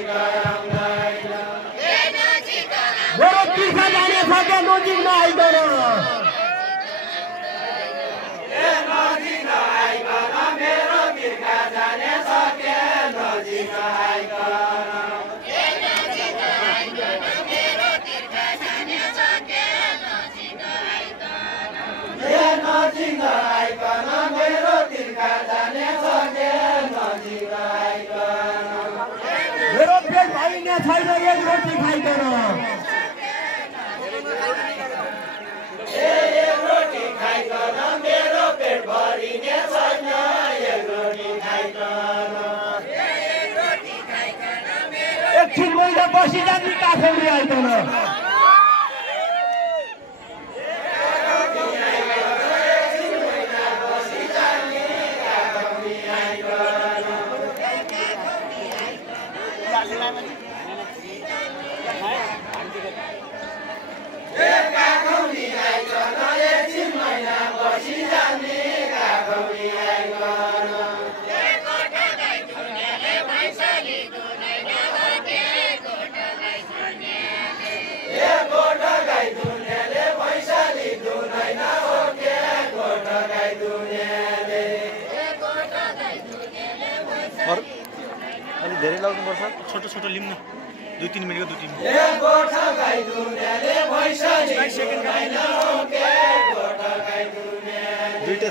मेरो तिर्खा जाने सके नजिक नआइकन मेरो तिर्खा जाने सके नजिक नआइकन नजिक नआइकन मेरो तिर्खा जाने सके नजिक नआइकन मेरो पेट भरिने छैन एक रोटी खाइकन एक रोटी खाइकन मेरो पेट भरिने छैन एक रोटी खाइकन एकछिन महिना बसी जाने काठमाडौँ आइकन धेरै लाग्नुपर्छ छोटो छोटो लिम न 2-3 मिनेटको 2-3 मिनेट दुईटा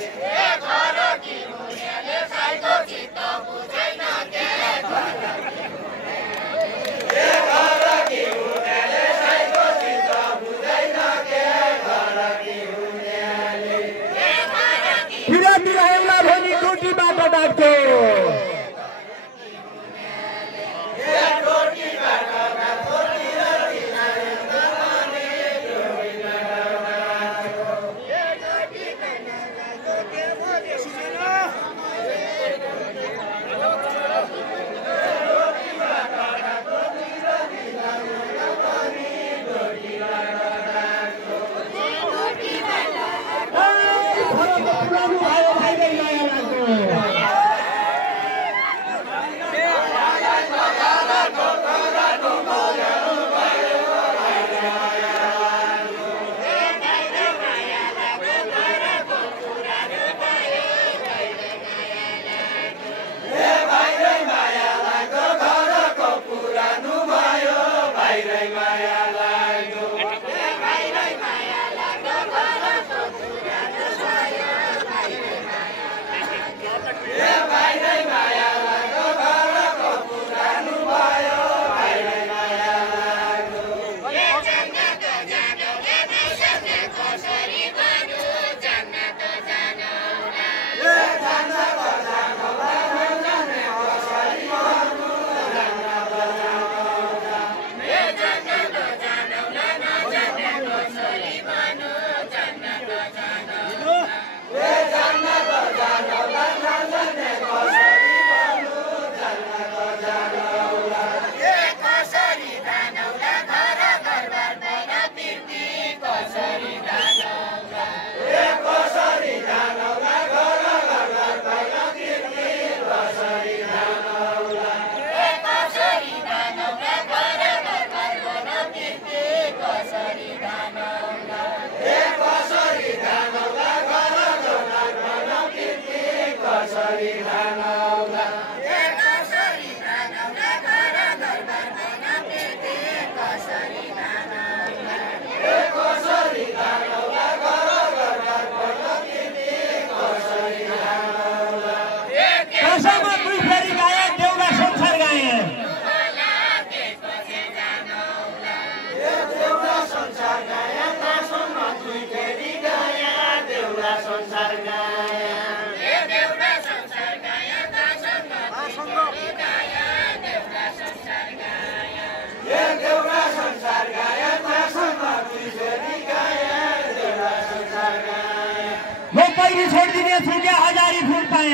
छोड़दिने छु क्या हजारी फूल पाए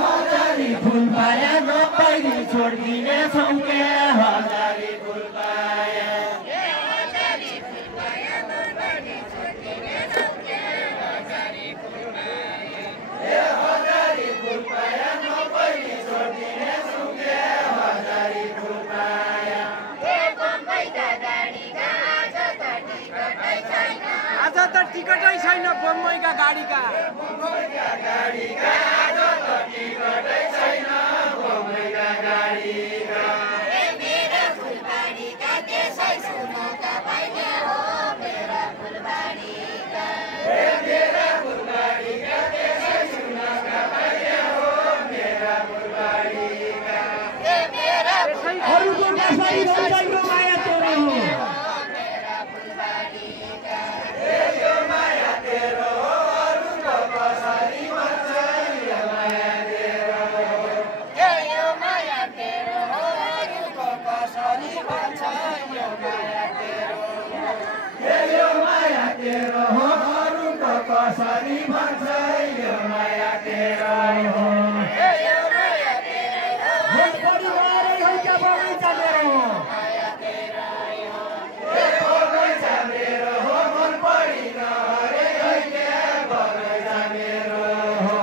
हजारी फुल पाया नपाई छोडिदिने छौँ के हजारी फुल पाया आज त टिकटै छैन बम्बईका गाडीका कसरी भन्छ यो माया तेरो हो मन परिवारै हुन्छ बगैँचा मेरो बगैँचा मेरो हो मन परि नहरे अहिले बगैँचा मेरो हो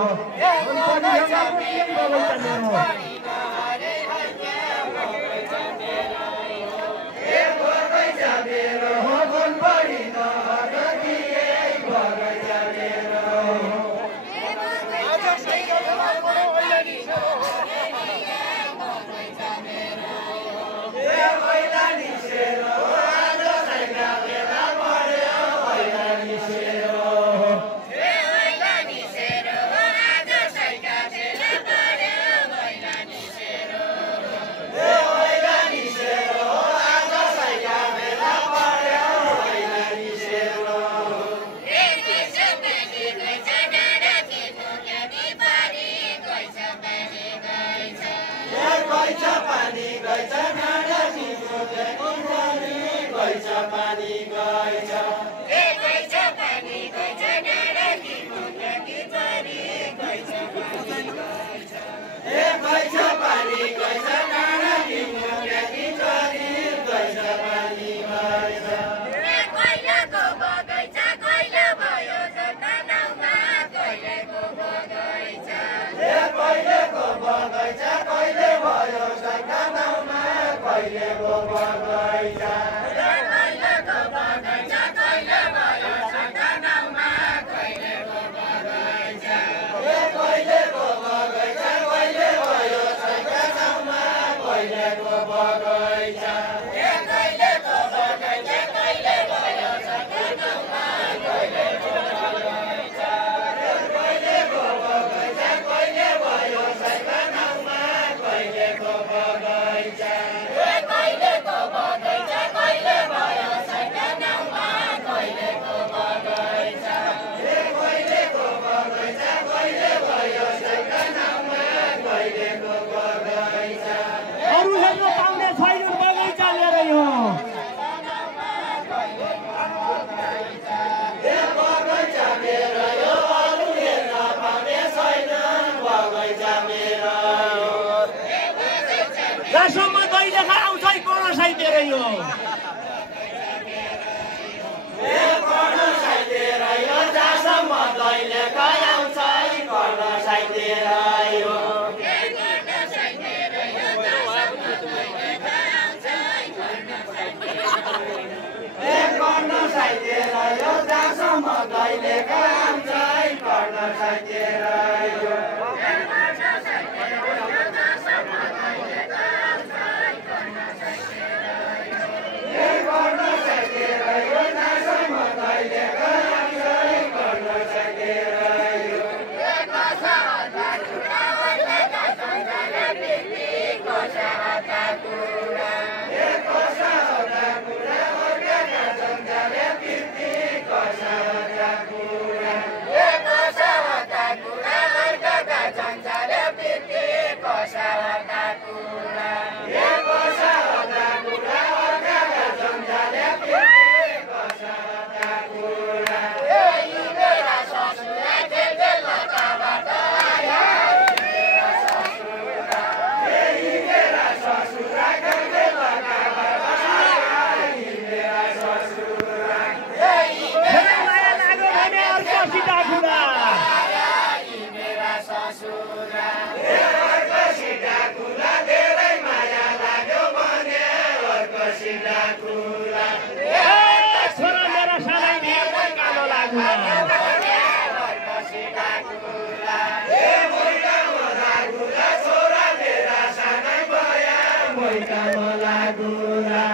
बगैँचा मेरो बगैँचा मेरो हो मन परि नहरे बगैँचा मेरो जहाँसम्म दैले आउँछ कर्ण साइतेर यो जहाँसम्म दैले आउँछ कर्ण साइतेर यो कर्ण साइतेर यो जहाँसम्म दैले आउँछ कर्ण साइतेर यो मोइका मला गुला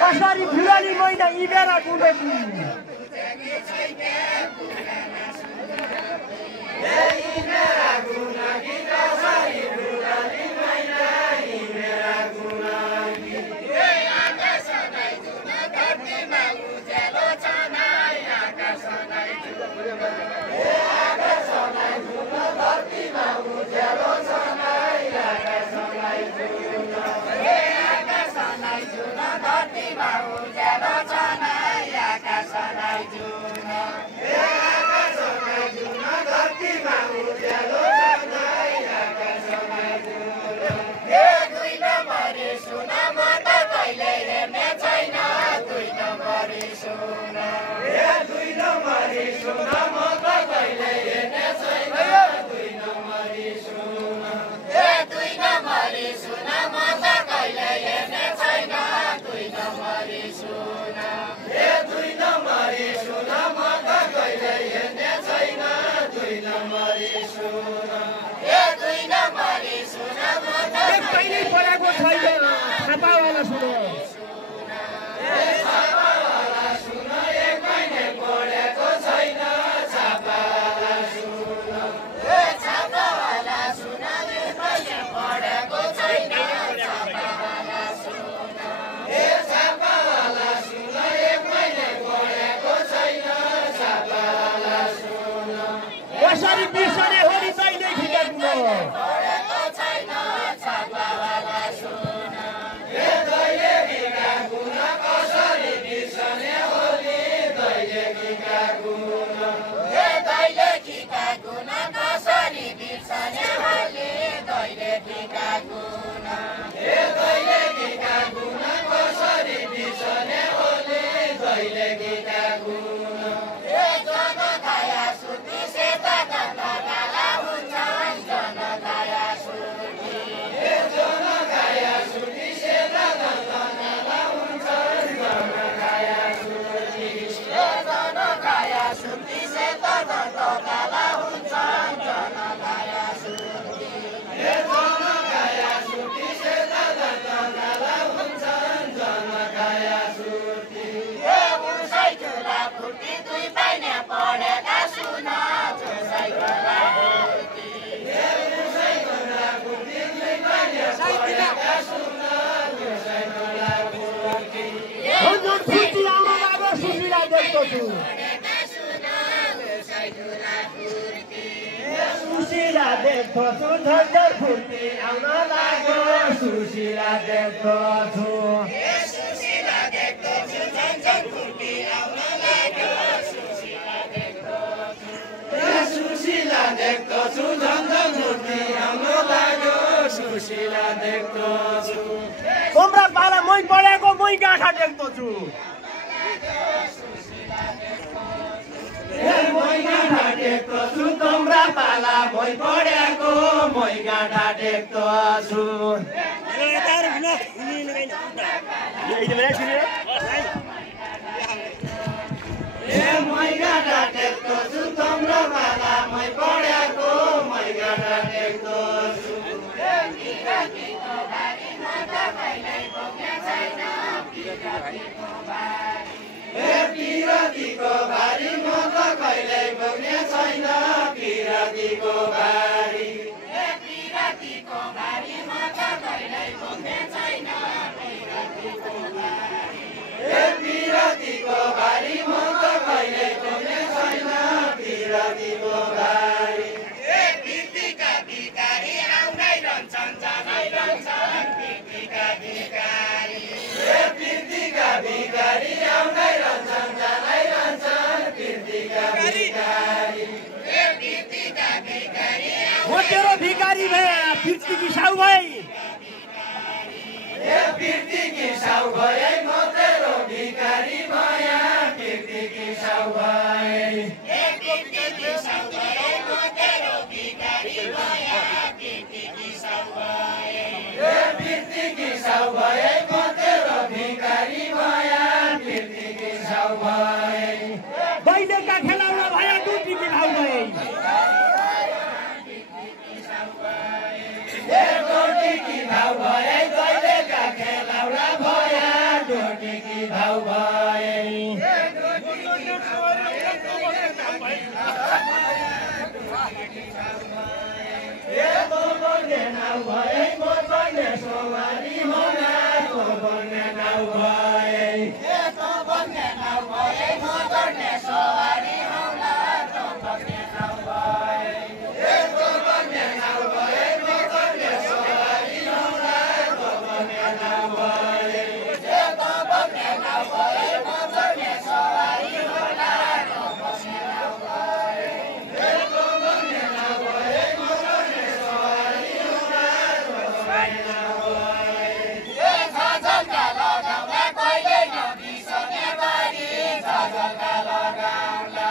कसरी भिराली मैना इबेरा गुँडेकी कसरी बिर्सने हो नि तैँले खिचेको देख्दो छु झन्झट फुर्ती आउन लाग्यो सुशीला देख्दो छु सुशीला देख्दो छु झन्झट फुर्ती आउन लाग्यो सुशीला देख्दो छु सुशीला देख्दो छु झन्झट फुर्ती आउन लाग्यो सुशीला देख्दो छु तम्रा पाला मै पढेको मै गाँठा देख्दो छु मै गाँठा देख्दो छु तम्रा पाला मै पढेको मै गाँठा देख्दो छु मै गाँठा देख्दो छु तम्रा पाला मै पढेको मै गाँठा देख्दो छु पिरतीको बारी म त कहिल्यै बोक्ने छैन पिरतीको बारी पिरतीको बारी म त कहिल्यै बोक्ने छैन पिरतीको बारी म त कहिल्यै बोक्ने छैन पिरतीको बारी पिर्तीका भिखारी आउँदै रहन्छन् जाँदै रहन्छन् पिर्तीका भिखारी पिर्तीका भिखारी आउँदै रहन्छन् जाँदै रहन्छन् पिर्तीका भिखारी पिर्तीका भिखारी म तेरो भिखारी भए पिर्तीकी साउ भए पिर्तीकी साउ भए म तेरो भिखारी भए पिर्तीकी साउ भए पिर्तीकी साउ भए म तेरो भिखारी भए पिर्तीकी साउ भए पिर्तीकी साउ भए म तेरो भिखारी भए पिर्तीकी साउ भए बैलेका खेलाउला भए डुटीकी भाउ भए डोटीकी भाउ भए बैलेका खेलाउला भए डोटीकी भाउ भए नाउ भए म बन्ने सवारी होला तो बन्ने नाउ भए नाउ भए म बन्ने सवारी होला तो बन्ने नाउ भए नाउ भए म बन्ने सवारी होला तो बन्ने नाउ भए नाउ भए म बन्ने सवारी होला तो बन्ने नाउ भए नाउ भए म बन्ने सवारी होला तो बन्ने नाउ भए झझल्का लगाउँदा कहिले नबिसने बारी झझल्का लगाउँदा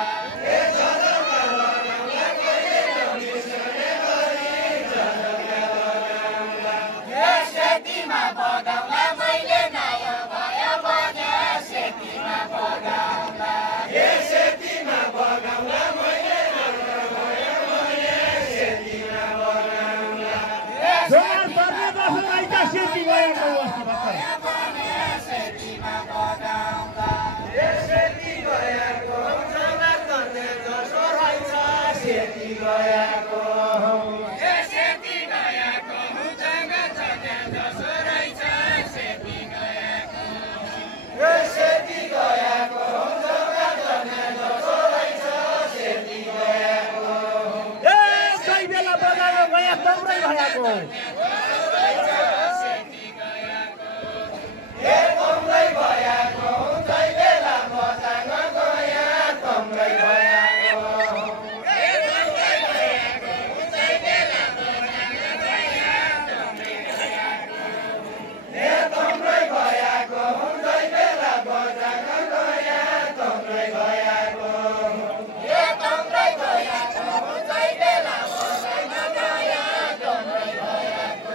झझल्का लगाउँदा कहिले नबिसने बारी झझल्का लगाउँदा सेतीमा बगाउँदा मैले नयाँ भयो भने सेतीमा बगाउँदा सेतीमा बगाउँदा मैले नयाँ भयो भने सेतीमा बगाउँदा जोर पर्ने दसलाई त सेती गएको अवस्था भर्खर सेतीमा बगाउँदा सेती गएको जग्गा गर्ने जसो रहेछ सेती गएको सेती गएको जग्गा गर्ने जसो रहेछ सेती गएको सेती गएको जग्गा गर्ने जसो रहेछ सेती गएको ए कही बेला बजायो गए तम्रै भएको तम्रै भएको जै बेला बजाङ गया तम्रै भएको तम्रै भएको जै बेला बजाङ गया तम्रै भएको तम्रै भएको जै बेला बजाङ गया तम्रै भएको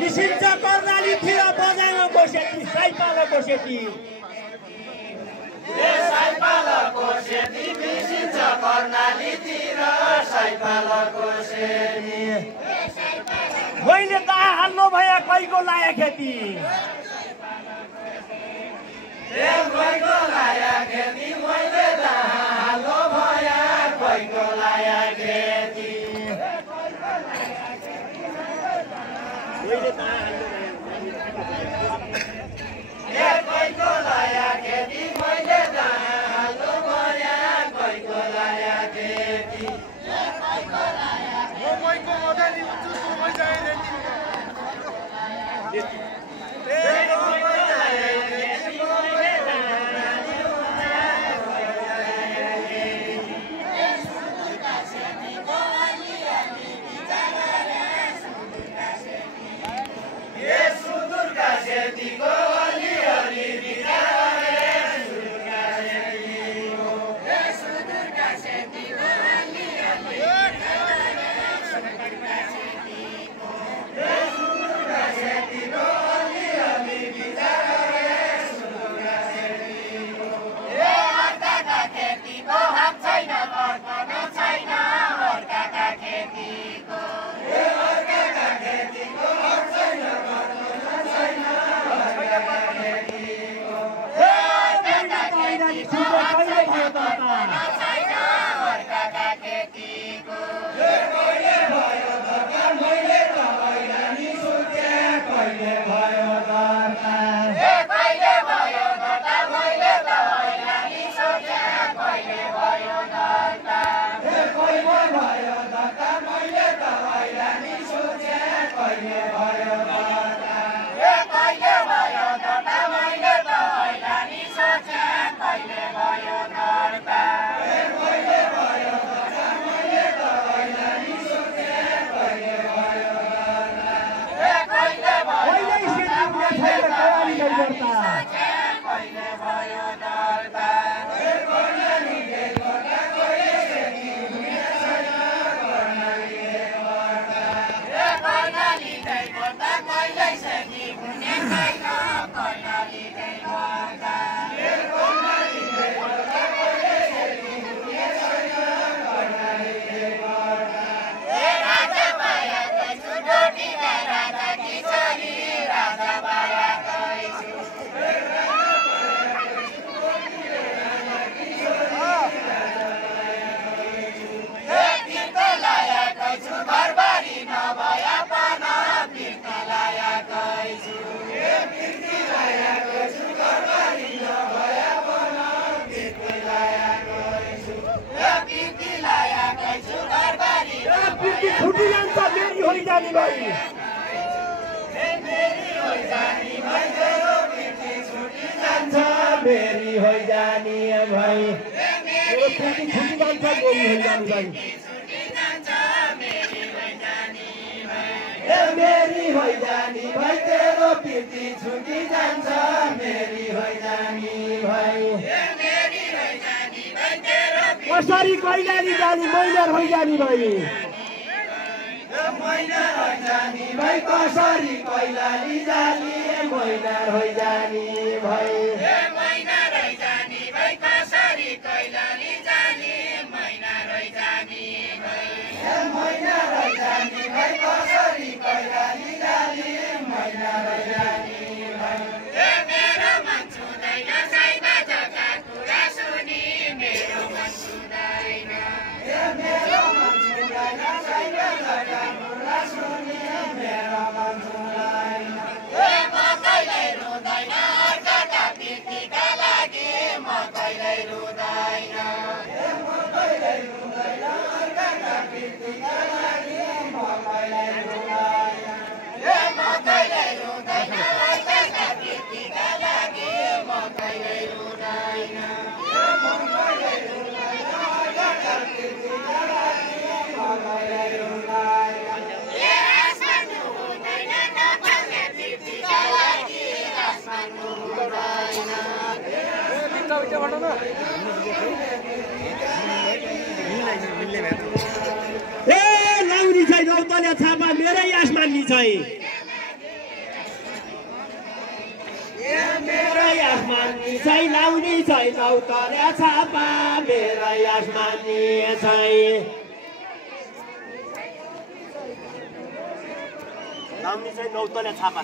निसिन्छ कर्णालीतिर बजारमा बसेकी साइपालाको सेती साइपालाको सेती निसिन्छ कर्णालीतिर साइपालाको सेती मैले त हाल्नु भए कैको लाया खेती कैको लाया खेती मैले त हाल्नु भए कैको लाया खेती कैको लाया खेती मैले त हाल्नु भए कैको लाया खेती छुट्टी जान्छ मेरी होइ जानी भाइ मेरी होइ जानी भाइ छुट्टी जान्छ मेरी होइ जानी भाइ मेरी होइ जानी भाइ तेरो पिर्ती छुटी जान्छ मेरी होइ जानी भाइ कसरी कैलाली जानी मैनार होइ जानी भाइ मैनार होइ जानी भाइ कसरी कैलाली जानी मैनार होइ जानी भाइ मैनार होइ जानी भाइ कसरी कैलाली जानी मैनार होइ जानी भाइ मैनार होइ जानी भाइ कसरी कैलाली जानी मैनार होइ जानी भाइ मेरो मन छुँदैन साइबा जग्गा कुरा सुनि मेरो मन छुँदैन मेरो मन छुँदैन साइबा जग्गा कुरा सुनि मेरो मन छुँदैन म कहिल्यै रुँदैन अर्काका प्रीतिका लागि म कहिल्यै रुँदैन म कहिल्यै रुँदैन अर्काका प्रीतिका लागि म कहिल्यै रुँदैन म कहिल्यै रुँदैन अर्काका प्रीतिका लागि म कहिल्यै रुँदैन म कहिल्यै रुँदैन अर्काका प्रीतिका लागि म कहिल्यै रुँदैन आसमानु हुँदैन नपाउने प्रीतिका लागि आसमानु हुँदैन ए लाउरी चाहिँ रौतले तले छापा मेरै आसमानी छै मेरै आसमानी छै लाउने छै नौ तले छापा मेरै आसमानी छै लाउने छै नौ तले छापा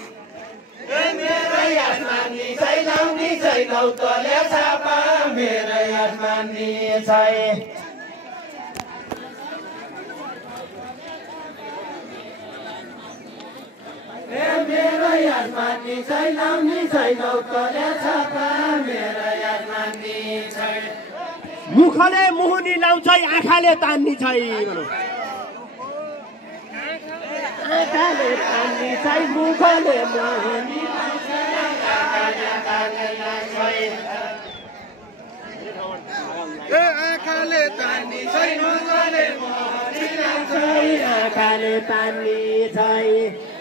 मेरै आसमानी छै लाउने छै नौ तले छापा मेरै आसमानी छै मेरै आसमानी छै लाउने छै नौ तले छापा मेरै आसमानी छै मुखले मुहुनी लाउँछ आँखाले तान्नी छै आँखाले तान्नी छै मुखले मुहुनी लाउँछ आँखाले तान्नी छै आँखाले तान्नी छै मुखले मुहुनी लाउँछ आँखाले तान्नी छै